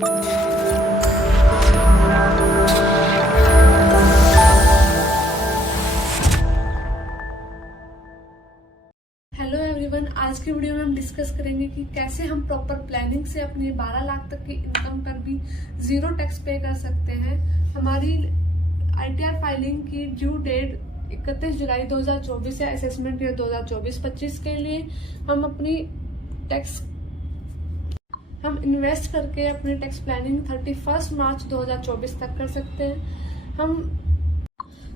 Hello everyone, आज की video में हम डिस्कस करेंगे कि कैसे हम प्रॉपर प्लानिंग से अपने 12 लाख तक की इनकम पर भी जीरो टैक्स पे कर सकते हैं। हमारी आईटीआर फाइलिंग की ड्यू डेट 31 जुलाई 2024 है। असेसमेंट ईयर 2024-25 के लिए हम इन्वेस्ट करके अपनी टैक्स प्लानिंग 31 मार्च 2024 तक कर सकते हैं।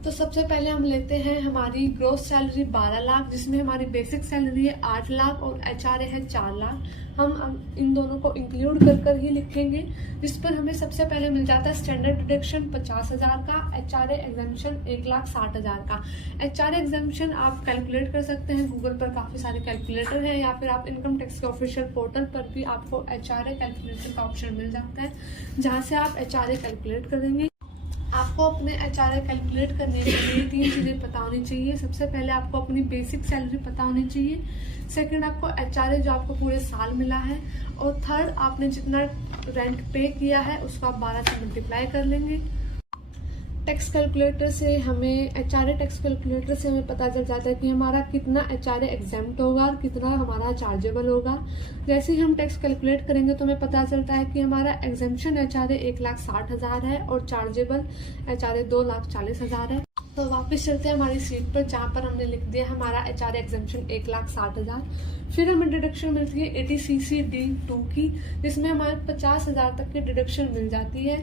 तो सबसे पहले हम लेते हैं हमारी ग्रोस सैलरी 12 लाख, जिसमें हमारी बेसिक सैलरी है 8 लाख और एचआरए है 4 लाख। हम इन दोनों को इंक्लूड कर ही लिखेंगे, जिस पर हमें सबसे पहले मिल जाता है स्टैंडर्ड डिडक्शन 50,000 का, एचआरए एग्जामिशन 1,60,000 का। एचआरए एग्जामिशन आप कैलकुलेट कर सकते हैं, गूगल पर काफ़ी सारे कैलकुलेटर हैं, या फिर आप इनकम टैक्स के ऑफिशियल पोर्टल पर भी आपको एचआरए कैलकुलेटर का ऑप्शन मिल जाता है, जहाँ से आप एचआरए कैलकुलेट करेंगे। आपको अपने एचआरए कैलकुलेट करने के लिए 3 चीज़ें पता होनी चाहिए। सबसे पहले आपको अपनी बेसिक सैलरी पता होनी चाहिए, सेकंड आपको एचआरए जो आपको पूरे साल मिला है, और थर्ड आपने जितना रेंट पे किया है उसको आप 12 से मल्टीप्लाई कर लेंगे। टैक्स कैलकुलेटर से हमें एचआरए टैक्स कैलकुलेटर से हमें पता चल जाता है कि हमारा कितना एचआरए एग्जाम्प्ट होगा और कितना हमारा चार्जेबल होगा। जैसे ही हम टैक्स कैलकुलेट करेंगे तो हमें पता चलता है कि हमारा एग्जाम्पशन एचआरए 1,60,000 है और चार्जेबल एचआरए 2,40,000 है। तो वापस चलते हैं हमारी सीट पर, जहाँ पर हमने लिख दिया हमारा एचआरए एग्जाम्पशन 1,60,000। फिर हमें डिडक्शन मिलती है ATCC-D2 की, जिसमें हमारे 50,000 तक की डिडक्शन मिल जाती है।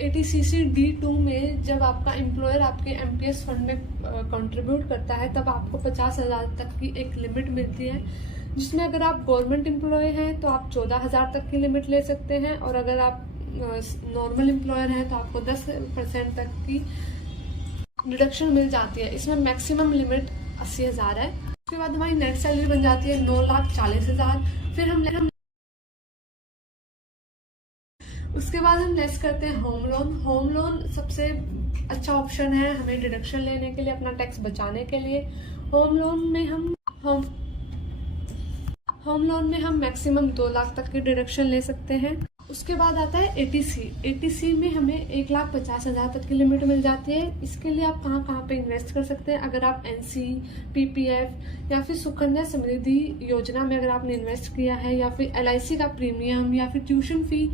ATCC-D2 में जब आपका एम्प्लॉयर आपके MPS फंड में कंट्रीब्यूट करता है, तब आपको 50,000 तक की एक लिमिट मिलती है, जिसमें अगर आप गवर्नमेंट एम्प्लॉय हैं तो आप 14,000 तक की लिमिट ले सकते हैं, और अगर आप नॉर्मल एम्प्लॉयर हैं तो आपको 10% तक की डिडक्शन मिल जाती है। इसमें मैक्सिमम लिमिट 80,000 है। उसके बाद हमारी नेट सैलरी बन जाती है 9,40,000। फिर उसके बाद हम लेस करते हैं होम लोन। होम लोन सबसे अच्छा ऑप्शन है हमें डिडक्शन लेने के लिए, अपना टैक्स बचाने के लिए। होम लोन में हम मैक्सिमम 2 लाख तक की डिडक्शन ले सकते हैं। उसके बाद आता है ATC में हमें 1,50,000 तक की लिमिट मिल जाती है। इसके लिए आप कहाँ पे इन्वेस्ट कर सकते हैं? अगर आप NC, PPF या फिर सुकन्या समृद्धि योजना में अगर आपने इन्वेस्ट किया है, या फिर LIC का प्रीमियम, या फिर ट्यूशन फी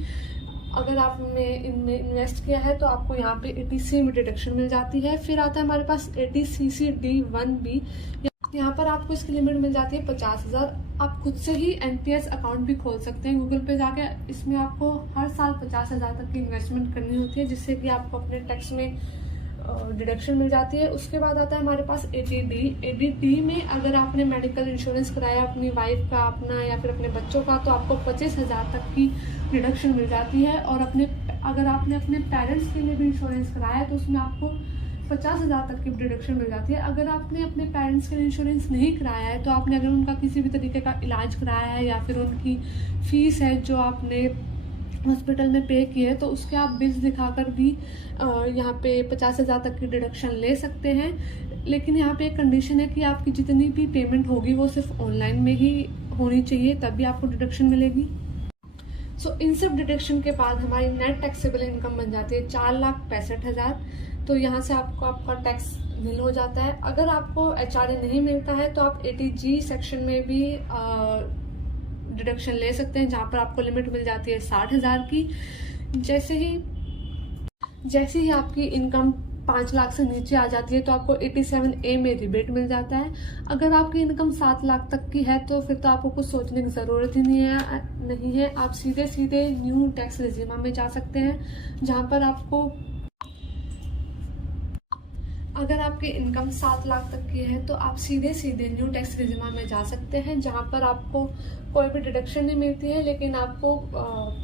अगर आपने इनमें इन्वेस्ट किया है, तो आपको यहाँ पे ATC में डिडक्शन मिल जाती है। फिर आता है हमारे पास ATCC-D1B। यहाँ पर आपको इसकी लिमिट मिल जाती है 50,000। आप खुद से ही NPS अकाउंट भी खोल सकते हैं गूगल पे जाके। इसमें आपको हर साल 50,000 तक की इन्वेस्टमेंट करनी होती है, जिससे कि आपको अपने टैक्स में डिडक्शन मिल जाती है। उसके बाद आता है हमारे पास ADD में अगर आपने मेडिकल इंश्योरेंस कराया अपनी वाइफ का, अपना या फिर अपने बच्चों का, तो आपको 25,000 तक की डिडक्शन मिल जाती है। और अगर आपने अपने पेरेंट्स के लिए भी इंश्योरेंस कराया है तो उसमें आपको 50,000 तक की डिडक्शन मिल जाती है। अगर आपने अपने पेरेंट्स के लिए इंश्योरेंस नहीं कराया है, तो आपने अगर उनका किसी भी तरीके का इलाज कराया है, या फिर उनकी फीस है जो आपने हॉस्पिटल में पे की है, तो उसके आप बिल्स दिखाकर भी यहाँ पे 50,000 तक की डिडक्शन ले सकते हैं। लेकिन यहाँ पे एक कंडीशन है कि आपकी जितनी भी पेमेंट होगी वो सिर्फ ऑनलाइन में ही होनी चाहिए, तभी आपको डिडक्शन मिलेगी। इन सब डिडक्शन के बाद हमारी नेट टैक्सेबल इनकम बन जाती है 4,65,000। तो यहाँ से आपको आपका टैक्स नील हो जाता है। अगर आपको एचआरए नहीं मिलता है तो आप ATG सेक्शन में भी डिडक्शन ले सकते हैं, जहाँ पर आपको लिमिट मिल जाती है 60,000 की। जैसे ही आपकी इनकम 5 लाख से नीचे आ जाती है तो आपको 87A में रिबेट मिल जाता है। अगर आपकी इनकम 7 लाख तक की है तो फिर तो आपको कुछ सोचने की ज़रूरत ही नहीं है। आप सीधे न्यू टैक्स रेजिमा में जा सकते हैं, जहाँ पर आपको, अगर आपकी इनकम 7 लाख तक की है तो आप सीधे न्यू टैक्स रेजिमा में जा सकते हैं, जहाँ पर आपको कोई भी डिडक्शन नहीं मिलती है, लेकिन आपको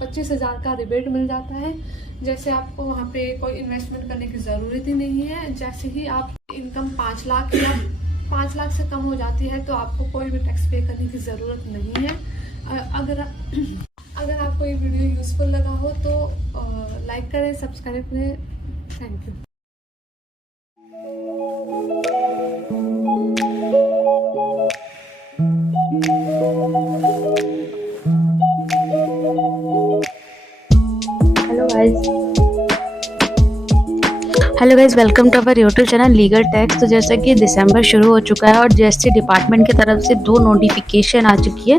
25,000 का रिबेट मिल जाता है। जैसे आपको वहाँ पे कोई इन्वेस्टमेंट करने की ज़रूरत ही नहीं है। जैसे ही आप इनकम 5 लाख या 5 लाख से कम हो जाती है तो आपको कोई भी टैक्स पे करने की ज़रूरत नहीं है। अगर आपको ये वीडियो यूज़फुल लगा हो तो लाइक करें, सब्सक्राइब करें। Thank you. Guys. Hello guys, welcome to our YouTube channel legal tax. तो जैसा कि दिसंबर शुरू हो चुका है और जीएसटी डिपार्टमेंट की तरफ से 2 नोटिफिकेशन आ चुकी है।